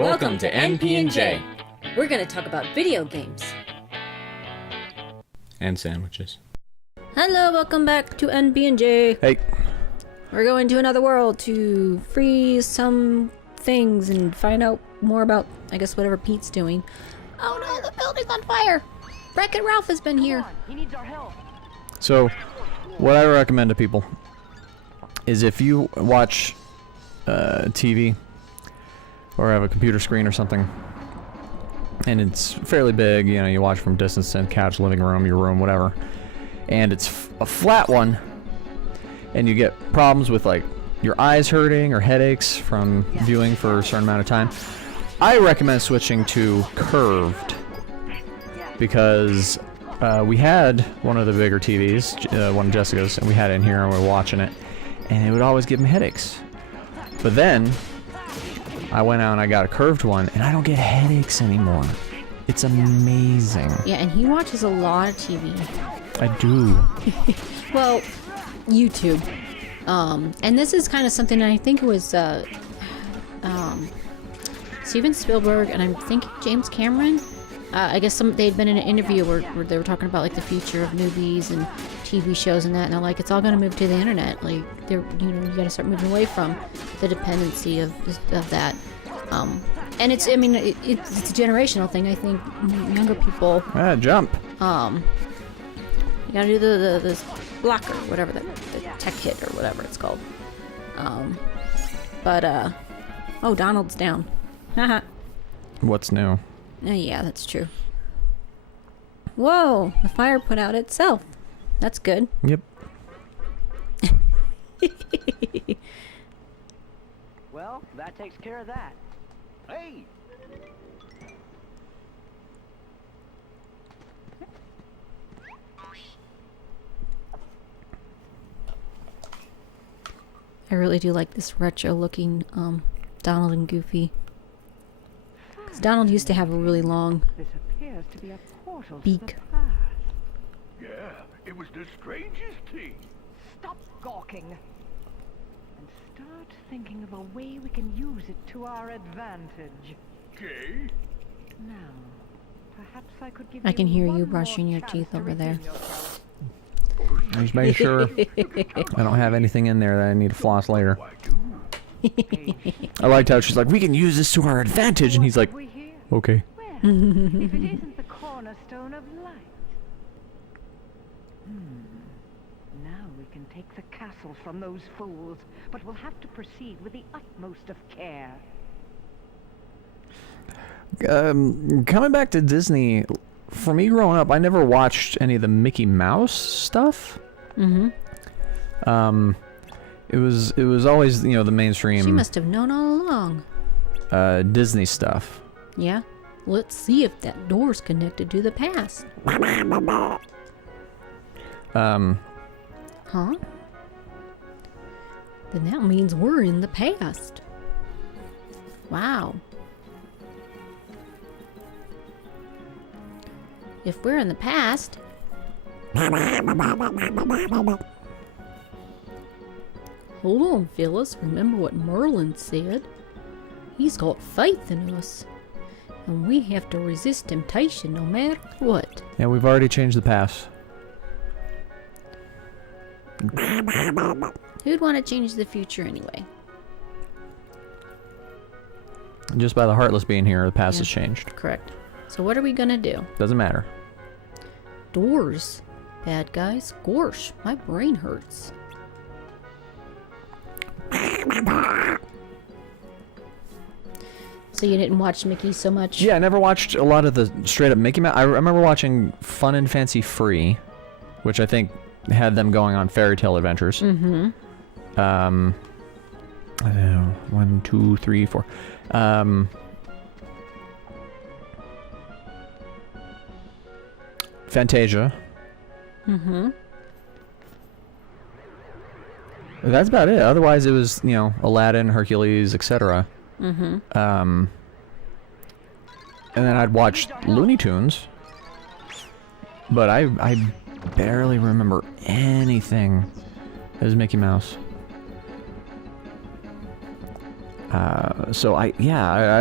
Welcome to NP&J. We're going to talk about video games. And sandwiches. Hello, welcome back to NP&J. Hey. We're going to another world to freeze some things and find out more about, I guess, whatever Pete's doing. Oh no, the building's on fire! Wreck-It Ralph has been here. He needs our help. So, what I recommend to people is if you watch TV or have a computer screen or something, and it's fairly big, you know, you watch from distance in couch, living room, your room, whatever, and it's a flat one, and you get problems with like your eyes hurting or headaches from viewing for a certain amount of time, I recommend switching to curved, because we had one of the bigger TVs, one of Jessica's, and we had it in here and we were watching it, and it would always give me headaches. But then I went out and I got a curved one, and I don't get headaches anymore. It's amazing. Yeah, and he watches a lot of TV. I do. Well, YouTube. And this is kind of something I think it was Steven Spielberg and I'm thinking James Cameron. I guess they'd been in an interview where they were talking about like the future of movies and TV shows and that, and they're like, it's all going to move to the internet. Like, you got to start moving away from the dependency of that. And it's a generational thing. I think younger people. Jump. You got to do the blocker, whatever the tech hit or whatever it's called. Oh, Donald's down. Haha. What's new? Yeah, that's true. Whoa, the fire put out itself. That's good. Yep. Well, that takes care of that. Hey! I really do like this retro-looking Donald and Goofy. Because Donald used to have a really long This appears to be a portal to beak. the past. Yeah, it was the strangest thing. Stop gawking and start thinking of a way we can use it to our advantage. Okay. Now, perhaps I could give I can hear one you more brushing your chance teeth to over there. redeem yourself. I'm just making sure I don't have anything in there that I need to floss later. Why do? I liked how she's like, we can use this to our advantage, and he's like, We here? okay. Well, if it isn't the cornerstone of light. Now we can take the castle from those fools, but we'll have to proceed with the utmost of care. Coming back to Disney, for me growing up, I never watched any of the Mickey Mouse stuff. Mm-hmm. It was always, you know, the mainstream She must have known all along. Disney stuff. Yeah? Let's see if that door's connected to the past. Huh? Then that means we're in the past. Wow. If we're in the past... Hold on, Phyllis. Remember what Merlin said? He's got faith in us. And we have to resist temptation no matter what. Yeah, we've already changed the past. Who'd want to change the future anyway? Just by the Heartless being here, the past Yeah. has changed. Correct. So what are we gonna do? Doesn't matter. Doors. Bad guys. Gorsh, my brain hurts. So you didn't watch Mickey so much? Yeah, I never watched a lot of the straight up Mickey Mouse. I remember watching Fun and Fancy Free, which I think had them going on fairy tale adventures. Mm-hmm. I don't know, 1, 2, 3, 4. Fantasia. Mm-hmm. That's about it. Otherwise, it was, you know, Aladdin, Hercules, etc. Mm-hmm. And then I'd watch Looney Tunes, but I barely remember anything as Mickey Mouse. So I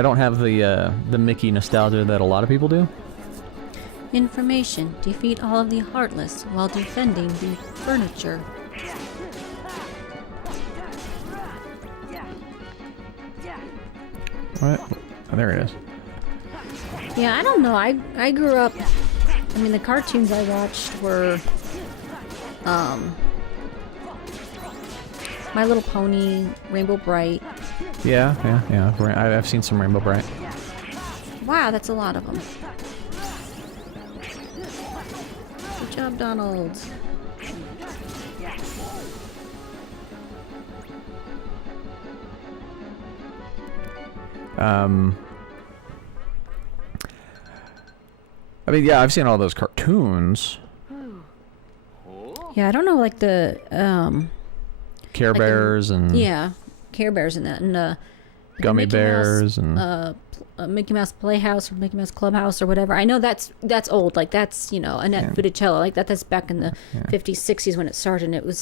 don't have the Mickey nostalgia that a lot of people do. Information. Defeat all of the Heartless while defending the furniture. What? Oh, there it is. Yeah, I don't know. I grew up. I mean, the cartoons I watched were, My Little Pony, Rainbow Bright. Yeah. I've seen some Rainbow Bright. Wow, that's a lot of them. Good job, Donald. I mean, yeah, I've seen all those cartoons. Yeah, I don't know, like the Care like Bears and yeah, Care Bears and that, and Gummy Mickey Bears Mouse, Mickey Mouse Playhouse or Mickey Mouse Clubhouse or whatever. I know that's old. Like that's Annette Funicello. Like that's back in the 50s, 60s when it started. And it was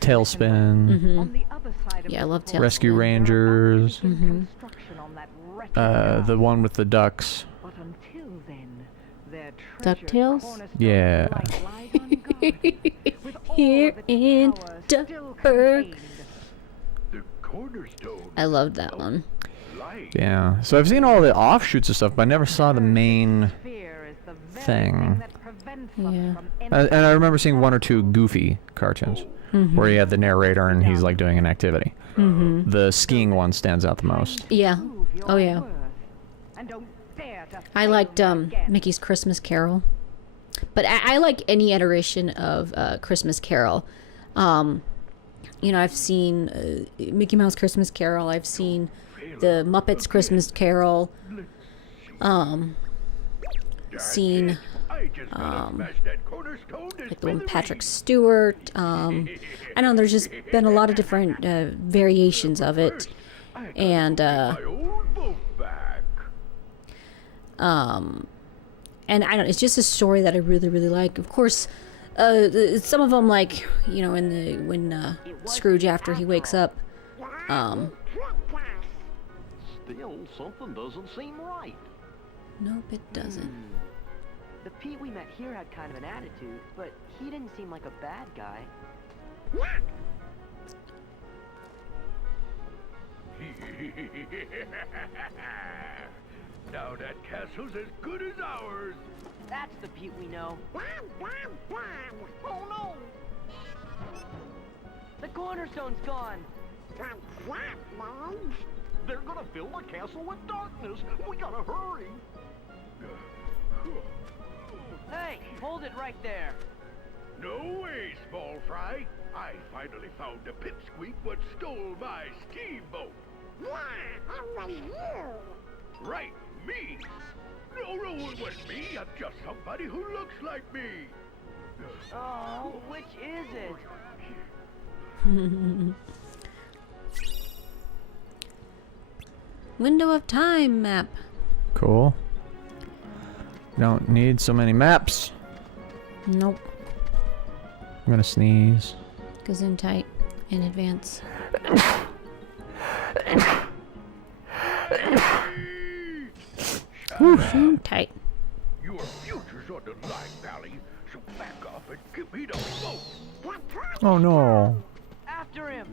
Tailspin. On the other side of Yeah, I love Tailspin. Rescue Rangers. construction on that wretched The one with the ducks. But until then, their DuckTales? cornerstone Yeah. light lies unguarded, with all Here of its in power still Duckburg. contained. The cornerstone. I loved that one. Light. Yeah. So I've seen all the offshoots of stuff, but I never saw the main Fear is the very thing. that prevents Yeah. us from And I remember seeing one or two Goofy cartoons where you had the narrator and he's like doing an activity. The skiing one stands out the most. Yeah. prove your Oh yeah. worth. And don't dare to I fail liked me again. Mickey's Christmas Carol, but I like any iteration of Christmas Carol. I've seen Mickey Mouse Christmas Carol. I've seen the Muppets Christmas Carol. Seen I just gotta smash that cornerstone to like the one with smithereens. Patrick Stewart. I know there's just been a lot of different variations of it, and My old boat back. and I don't. It's just a story that I really, really like. Of course, some of them, like when Scrooge, after he wakes up, Still, something doesn't seem right. nope, it doesn't. The Pete we met here had kind of an attitude, but he didn't seem like a bad guy. Now that castle's as good as ours. That's the Pete we know. Oh no! The cornerstone's gone. They're gonna fill the castle with darkness. We gotta hurry. Hey, hold it right there. No way, small fry. I finally found the pipsqueak what stole my steamboat. Right, me. No, it wasn't me. I'm just somebody who looks like me. Oh, which is it? Window of Time map. Cool. Don't need so many maps. Nope. I'm gonna sneeze. Goes in tight in advance. Zoom tight. Your future's on the line, Valley. So back up and give me the boat. Oh no. After him.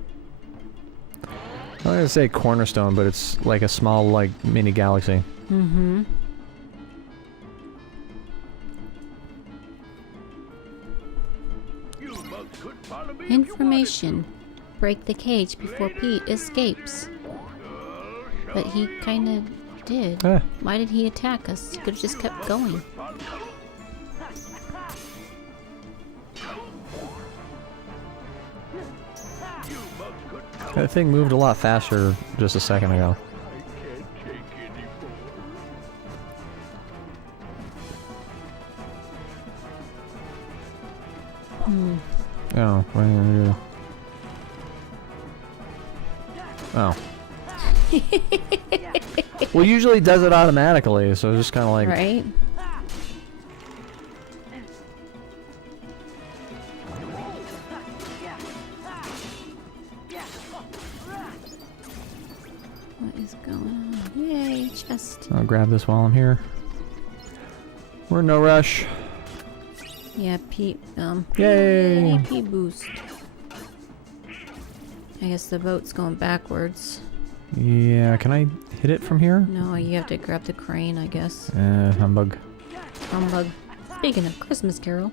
I'm gonna say cornerstone, but it's like a small, like, mini galaxy. Mm-hmm. You mugs couldn't follow me if you Information. Break the cage before Pete escapes. But he kinda did. Eh. Why did he attack us? He could've just kept going. That thing moved a lot faster just a second ago. Oh, what are you gonna do? Oh. Well, usually it does it automatically, so it's just kind of like... Right? What is going on? Yay, chest. I'll grab this while I'm here. We're in no rush. Yeah, Yay! P boost. I guess the boat's going backwards. Yeah, can I hit it from here? No, you have to grab the crane, I guess. Humbug. Humbug. Speaking of Christmas Carol.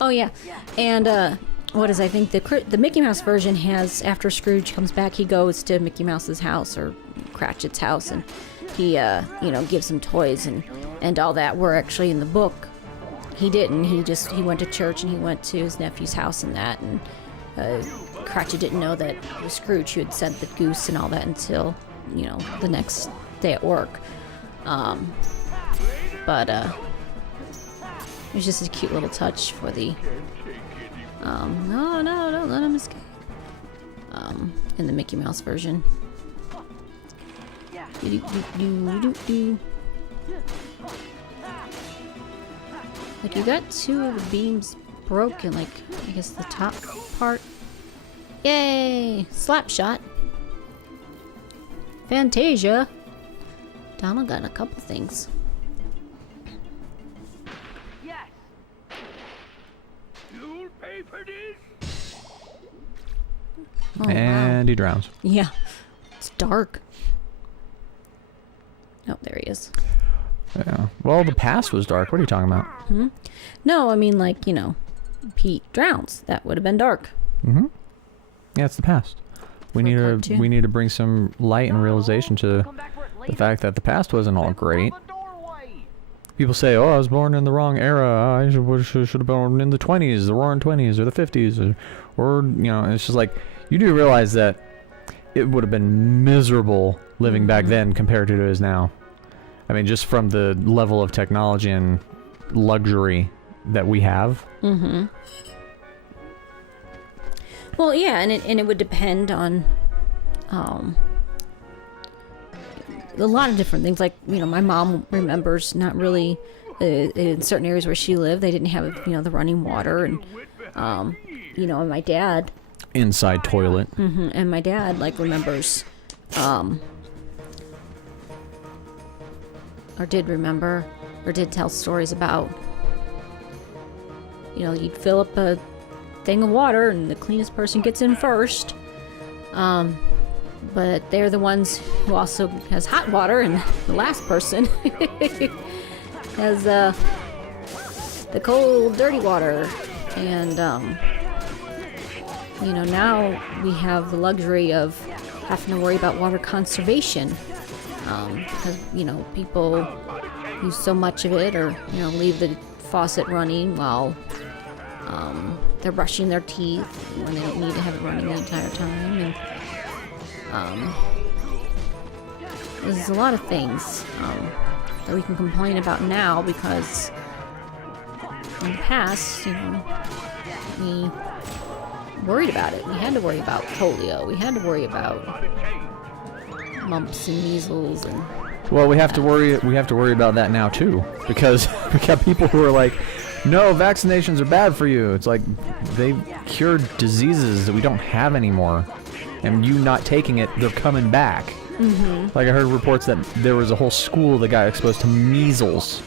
Oh yeah, and what is I think the Mickey Mouse version has, after Scrooge comes back, he goes to Mickey Mouse's house or Cratchit's house, and he gives him toys and all that. Where actually in the book, he didn't. He went to church and he went to his nephew's house and that, and Cratchit didn't know that it was Scrooge who had sent the goose and all that until the next day at work. But it was just a cute little touch for the no, don't let him escape. In the Mickey Mouse version. Like, you got two of the beams broken, like, I guess the top part. Yay! Slap shot. Fantasia. Donald got a couple things. Yes. You'll pay for this? Oh, And wow. he drowns. Yeah. It's dark. Oh, there he is. Yeah. Well, the past was dark. What are you talking about? No, I mean, like, Pete drowns. That would have been dark. Mm-hmm. Yeah, it's the past. We For a need to cartoon. we need to bring some light and realization to the fact that the past wasn't all great. People say, "Oh, I was born in the wrong era. I should have been born in the 20s, the roaring 20s, or the 50s, or it's just like you do realize that it would have been miserable living back then compared to it is now. I mean, just from the level of technology and luxury that we have. Mm-hmm. Well, yeah, and it would depend on a lot of different things. Like, my mom remembers not really in certain areas where she lived, they didn't have the running water, and and my dad Inside toilet. and my dad remembers or did remember or did tell stories about you'd fill up a thing of water and the cleanest person gets in first, but they're the ones who also has hot water, and the last person has the cold dirty water. And now we have the luxury of having to worry about water conservation, because people use so much of it, or leave the faucet running while they're brushing their teeth when they don't need to have it running the entire time. And there's a lot of things that we can complain about now, because in the past, we worried about it. We had to worry about polio. We had to worry about mumps and measles and. Well, we have to worry. We have to worry about that now too, because we got people who are like, "No, vaccinations are bad for you." It's like they cured diseases that we don't have anymore, and you not taking it, they're coming back. Mm-hmm. Like I heard reports that there was a whole school that got exposed to measles.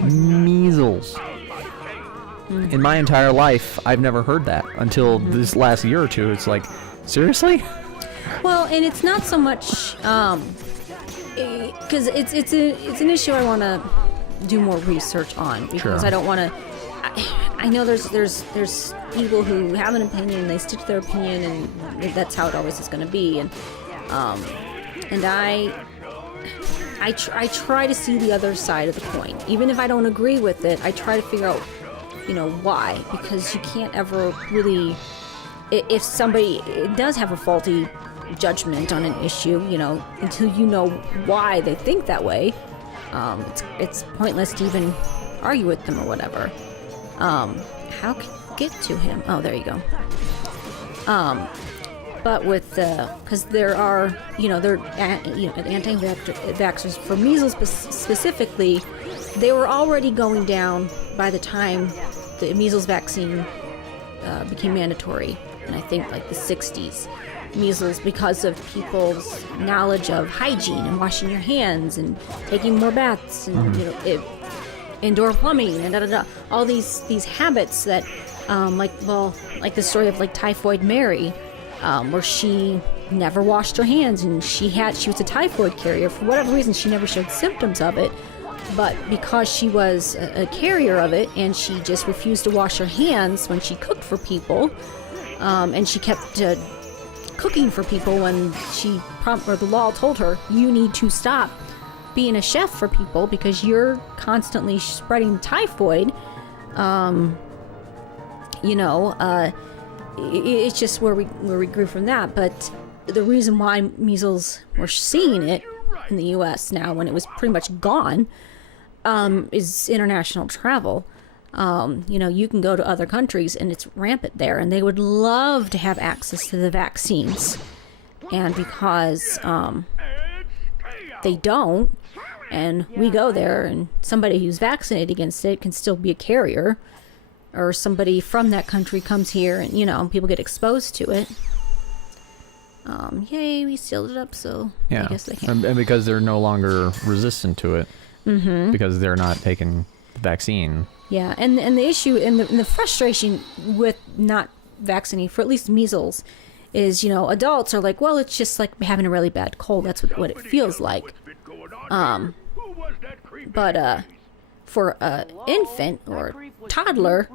Measles. In my entire life, I've never heard that until this last year or two. It's like, seriously? Well, and it's not so much because it's an issue I want to do more research on, because Sure. I don't want to. I know there's people who have an opinion and they stick to their opinion, and that's how it always is going to be. And I try to see the other side of the coin, even if I don't agree with it. I try to figure out, why, because you can't ever really. If somebody does have a faulty judgment on an issue, until you know why they think that way, it's pointless to even argue with them or whatever. How can you get to him? Oh, there you go. But with because there are, they're anti-vaxxers for measles specifically. They were already going down by the time the measles vaccine became mandatory, and I think like the 60s. measles because of people's knowledge of hygiene and washing your hands and taking more baths and indoor plumbing and all these habits that like the story of like Typhoid Mary, where she never washed her hands and she was a typhoid carrier. For whatever reason, she never showed symptoms of it, but because she was a carrier of it and she just refused to wash her hands when she cooked for people, and she kept cooking for people when the law told her, you need to stop being a chef for people because you're constantly spreading typhoid. It's just where we grew from that. But the reason why measles, we're seeing it in the U.S. now when it was pretty much gone, is international travel. You can go to other countries and it's rampant there, and they would love to have access to the vaccines. And because they don't, and we go there, and somebody who's vaccinated against it can still be a carrier, or somebody from that country comes here and, people get exposed to it. Yay, we sealed it up, so I guess they can. And because they're no longer resistant to it, because they're not taking the vaccine. Yeah, and the issue and the frustration with not vaccinating for at least measles is, adults are like, well, it's just like having a really bad cold. That's what it feels like. But for an infant or toddler,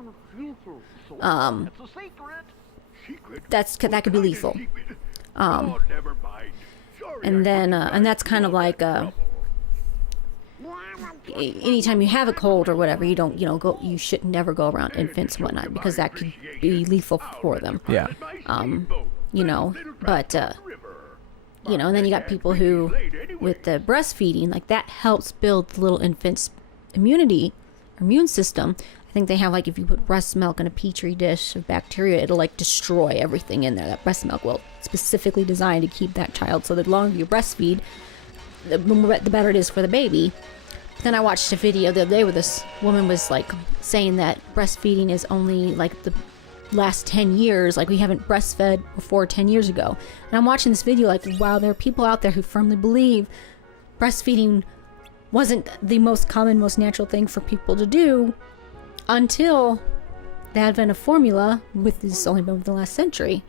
that could be lethal. And that's kind of like anytime you have a cold or whatever, you should never go around infants and whatnot because that could be lethal for them. Yeah. And then you got people who, with the breastfeeding, like that helps build the little infant's immune system. I think they have, like, if you put breast milk in a petri dish of bacteria, it'll like destroy everything in there. That breast milk will specifically designed to keep that child, so the longer you breastfeed, the better it is for the baby. But then I watched a video the other day where this woman was like saying that breastfeeding is only like the last 10 years, like we haven't breastfed before 10 years ago. And I'm watching this video like, wow, there are people out there who firmly believe breastfeeding wasn't the most common, most natural thing for people to do until the advent of formula, with this only been within the last century.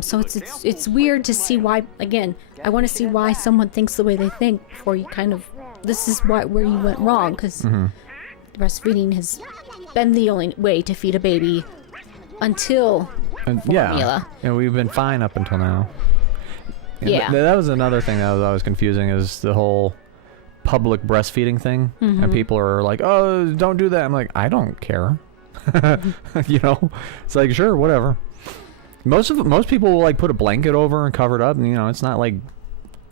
So it's weird to see why. Again, I want to see why someone thinks the way they think before you kind of. This is where you went wrong, because breastfeeding has been the only way to feed a baby until formula. Yeah, we've been fine up until now. And yeah, that was another thing that was always confusing, is the whole public breastfeeding thing. And people are like, oh, don't do that. I'm like, I don't care. It's like, sure, whatever. Most people will like put a blanket over and cover it up, and it's not like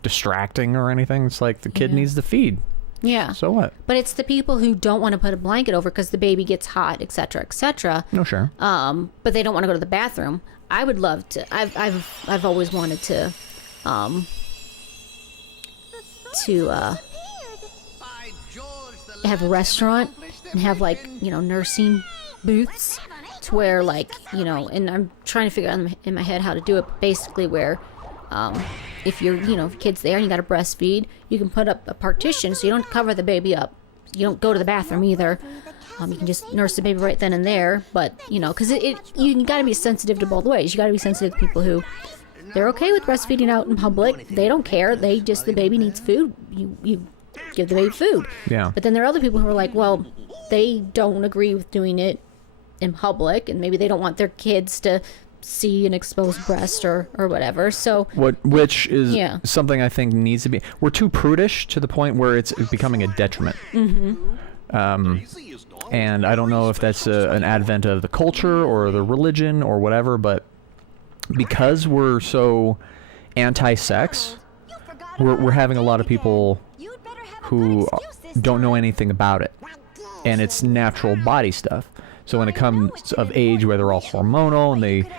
distracting or anything. It's like the kid needs to feed. Yeah. So what? But it's the people who don't want to put a blanket over because the baby gets hot, etc., etc. No, sure. But they don't want to go to the bathroom. I would love to. I've always wanted to have a restaurant and have like nursing booths to where like and I'm trying to figure out in my head how to do it, but basically where if you're if your kid's there and you got to breastfeed, you can put up a partition so you don't cover the baby up, you don't go to the bathroom either. You can just nurse the baby right then and there, but because you got to be sensitive to both ways. You got to be sensitive to people who they're okay with breastfeeding out in public, they don't care, the baby needs food, you give the baby food. Yeah. But then there are other people who are like, well, they don't agree with doing it in public, and maybe they don't want their kids to see an exposed breast or whatever. So which is something I think needs to be. We're too prudish to the point where it's becoming a detriment. And I don't know if that's an advent of the culture or the religion or whatever, but because we're so anti-sex, we're having a lot of people who don't know anything about it, and it's natural body stuff. So when it comes of age where they're all hormonal and they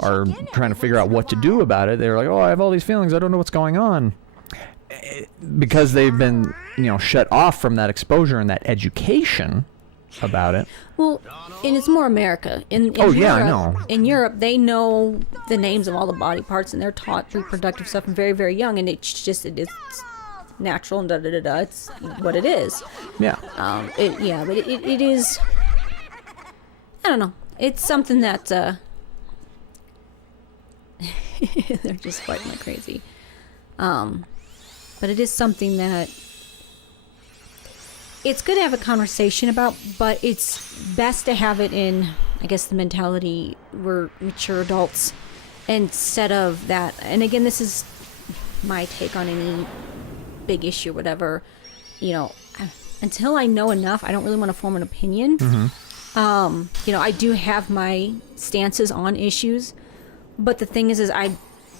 are trying to figure out what to do about it, they're like, oh, I have all these feelings, I don't know what's going on. Because they've been, shut off from that exposure and that education, about it. Well, and it's more America. In Oh, Europe, yeah, I know. In Europe, they know the names of all the body parts, and they're taught reproductive stuff from very, very young, and it's natural and da-da-da-da. It's what it is. Yeah. But it is... I don't know. It's something that... they're just fighting like crazy. But it is something that... It's good to have a conversation about, but it's best to have it in, I guess, the mentality we're mature adults instead of that. And again, this is my take on any big issue or whatever. You know, until I know enough, I don't really want to form an opinion. You know, I do have my stances on issues, but the thing is I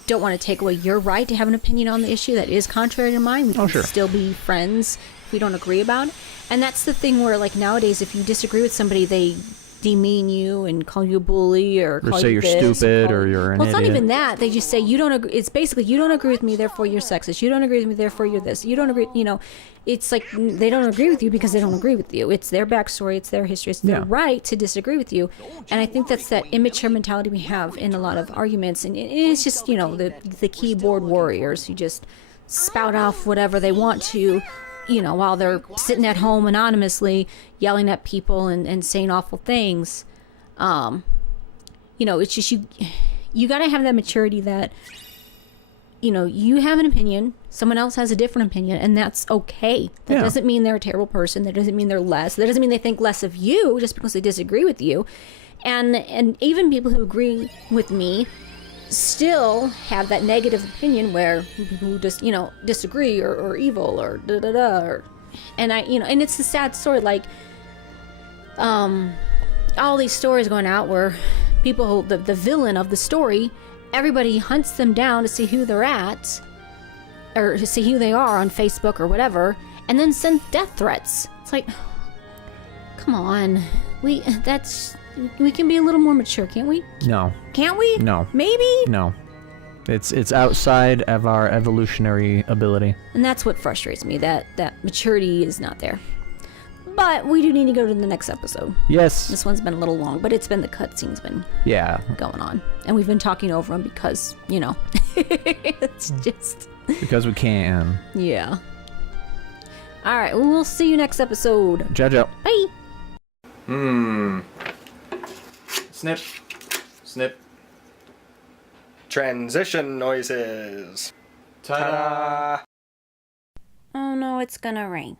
don't want to take away your right to have an opinion on the issue that is contrary to mine. We can still be friends if we don't agree about it. And that's the thing where, like, nowadays, if you disagree with somebody, they demean you and call you a bully or call say you you're this, stupid or you're an well, it's not idiot. even that. They just say you don't agree. It's basically you don't agree with me, therefore you're sexist. You don't agree with me, therefore you're this. You don't agree. You know, it's like they don't agree with you because they don't agree with you. It's their backstory. It's their history. It's their right to disagree with you. And I think that's that immature mentality we have in a lot of arguments. And it's just, you know, the keyboard warriors who just spout off whatever they want to, you know, while they're sitting at home anonymously yelling at people and saying awful things. You know, it's just you got to have that maturity that, you know, you have an opinion, someone else has a different opinion, and that's okay. That doesn't mean they're a terrible person. That doesn't mean they're less. That doesn't mean they think less of you just because they disagree with you. And even people who agree with me still have that negative opinion where people who just, you know, disagree or evil or da-da-da. And I, you know, and it's a sad story, like, all these stories going out where people, the villain of the story, everybody hunts them down to see who they're at or to see who they are on Facebook or whatever, and then send death threats. It's like, come on, we can be a little more mature, can't we? No. Can't we? No. Maybe? No. It's outside of our evolutionary ability. And that's what frustrates me, that maturity is not there. But we do need to go to the next episode. Yes. This one's been a little long, but it's been the cutscene's been going on. And we've been talking over them because, you know, it's just... Because we can. Yeah. All right, well, we'll see you next episode. Jojo. Bye. Snip. Snip. Transition noises. Ta-da! Oh no, it's gonna rain.